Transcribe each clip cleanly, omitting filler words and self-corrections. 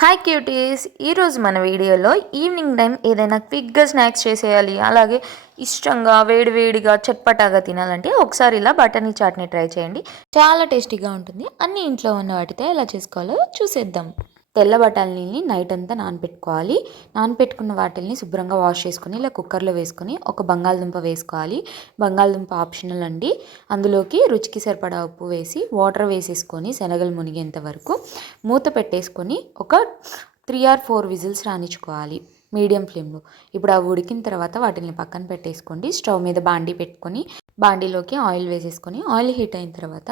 Hi cuties, ఈరోజు మన వీడియోలో ఈవినింగ్ టైం ఏదైనా క్విక్గా స్నాక్స్ చేసేయాలి, అలాగే ఇష్టంగా వేడివేడిగా చట్పటాగా తినాలంటే ఒకసారి ఇలా బఠానీ చాట్ని ట్రై చేయండి. చాలా టేస్టీగా ఉంటుంది. అన్ని ఇంట్లో ఉన్న వాటితో ఎలా చేసుకోవాలో చూసేద్దాం. తెల్ల బఠానీని నైట్ అంతా నానపెట్టుకోవాలి. నానపెట్టుకున్న వాటిని శుభ్రంగా వాష్ చేసుకుని ఇలా కుక్కర్లో వేసుకొని ఒక బంగాళదుంప వేసుకోవాలి. బంగాళదుంప ఆప్షనల్ అండి. అందులోకి రుచికి సరిపడా ఉప్పు వేసి వాటర్ వేసేసుకొని శనగలు మునిగేంత వరకు మూత పెట్టేసుకొని ఒక 3 or 4 విజిల్స్ రానిచ్చుకోవాలి మీడియం ఫ్లేమ్లో. ఇప్పుడు అవి ఉడికిన తర్వాత వాటిని పక్కన పెట్టేసుకోండి. స్టవ్ మీద బాండీ పెట్టుకొని బాండీలోకి ఆయిల్ వేసేసుకొని ఆయిల్ హీట్ అయిన తర్వాత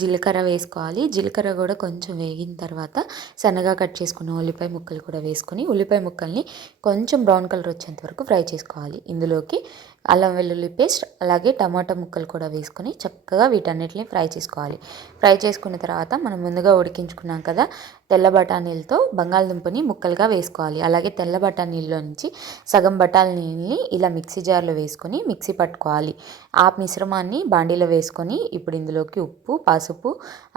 జీలకర్ర వేసుకోవాలి. జీలకర్ర కూడా కొంచెం వేగిన తర్వాత సన్నగా కట్ చేసుకున్న ఉల్లిపాయ ముక్కలు కూడా వేసుకొని ఉల్లిపాయ ముక్కల్ని కొంచెం బ్రౌన్ కలర్ వచ్చేంత వరకు ఫ్రై చేసుకోవాలి. ఇందులోకి అల్లం వెల్లుల్లి పేస్ట్ అలాగే టమాటా ముక్కలు కూడా వేసుకొని చక్కగా వీటన్నిటిని ఫ్రై చేసుకోవాలి. ఫ్రై చేసుకున్న తర్వాత మనం ముందుగా ఉడికించుకున్నాం కదా తెల్ల బఠానీలతో బంగాళదుంపని ముక్కలుగా వేసుకోవాలి. అలాగే తెల్ల బఠానీల్లో నుంచి సగం బఠానీని ఇలా మిక్సీ జార్లో వేసుకొని మిక్సీ పట్టుకోవాలి. ఆ మిశ్రమాన్ని బాండీలో వేసుకొని ఇప్పుడు ఇందులోకి ఉప్పు, పసుపు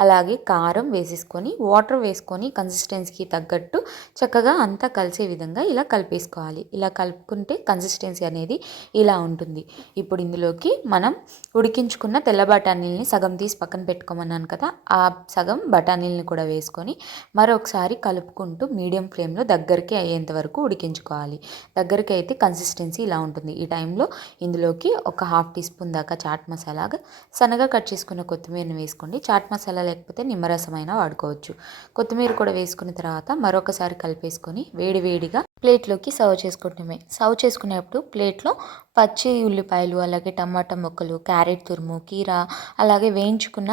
అలాగే కారం వేసేసుకొని వాటర్ వేసుకొని కన్సిస్టెన్సీకి తగ్గట్టు చక్కగా అంతా కలిసే విధంగా ఇలా కలిపేసుకోవాలి. ఇలా కలుపుకుంటే కన్సిస్టెన్సీ అనేది ఇలా ఉంటుంది. ఇప్పుడు ఇందులోకి మనం ఉడికించుకున్న తెల్ల బఠానీలని సగం తీసి పక్కన పెట్టుకోమన్నాను కదా, ఆ సగం బఠానీలని కూడా వేసుకొని మరొకసారి కలుపుకుంటూ మీడియం ఫ్లేమ్లో దగ్గరికి అయ్యేంత వరకు ఉడికించుకోవాలి. దగ్గరికి అయితే కన్సిస్టెన్సీ ఇలా ఉంటుంది. ఈ టైంలో ఇందులోకి ఒక 1/2 టీ స్పూన్ దాకా చాట్ మసాలాగా సన్నగా కట్ చేసుకున్న కొత్తిమీరని వేసుకోండి. చాట్ మసాలా లేకపోతే నిమ్మరసం అయినా వాడుకోవచ్చు. కొత్తిమీర కూడా వేసుకున్న తర్వాత మరొకసారి కలిపేసుకొని వేడివేడిగా ప్లేట్లోకి సర్వ్ చేసుకుంటామే. సర్వ్ చేసుకునేప్పుడు ప్లేట్లో పచ్చి ఉల్లిపాయలు అలాగే టమాటా ముక్కలు, క్యారెట్ తురుము, కీరా అలాగే వేయించుకున్న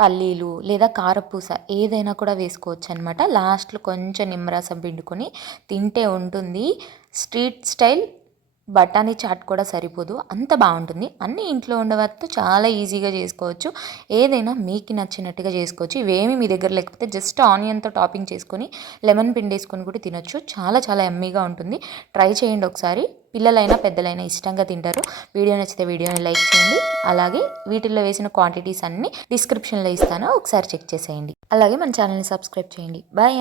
పల్లీలు లేదా కారపూస ఏదైనా కూడా వేసుకోవచ్చు అనమాట. లాస్ట్లో కొంచెం నిమ్మరసం పిండుకొని తింటే ఉంటుంది. స్ట్రీట్ స్టైల్ బఠానీ చాట్ కూడా సరిపోదు, అంత బాగుంటుంది. అన్నీ ఇంట్లో ఉండవతో చాలా ఈజీగా చేసుకోవచ్చు. ఏదైనా మీకు నచ్చినట్టుగా చేసుకోవచ్చు. ఇవేమి మీ దగ్గర లేకపోతే జస్ట్ ఆనియన్తో టాపింగ్ చేసుకొని లెమన్ పిండేసుకొని కూడా తినొచ్చు. చాలా చాలా ఎమ్మీగా ఉంటుంది. ట్రై చేయండి ఒకసారి. పిల్లలైనా పెద్దలైనా ఇష్టంగా తింటారు. వీడియో నచ్చితే వీడియోని లైక్ చేయండి. అలాగే వీటిల్లో వేసిన క్వాంటిటీస్ అన్నీ డిస్క్రిప్షన్లో ఇస్తాను, ఒకసారి చెక్ చేసేయండి. అలాగే మన ఛానల్ని సబ్స్క్రైబ్ చేయండి. బాయ్.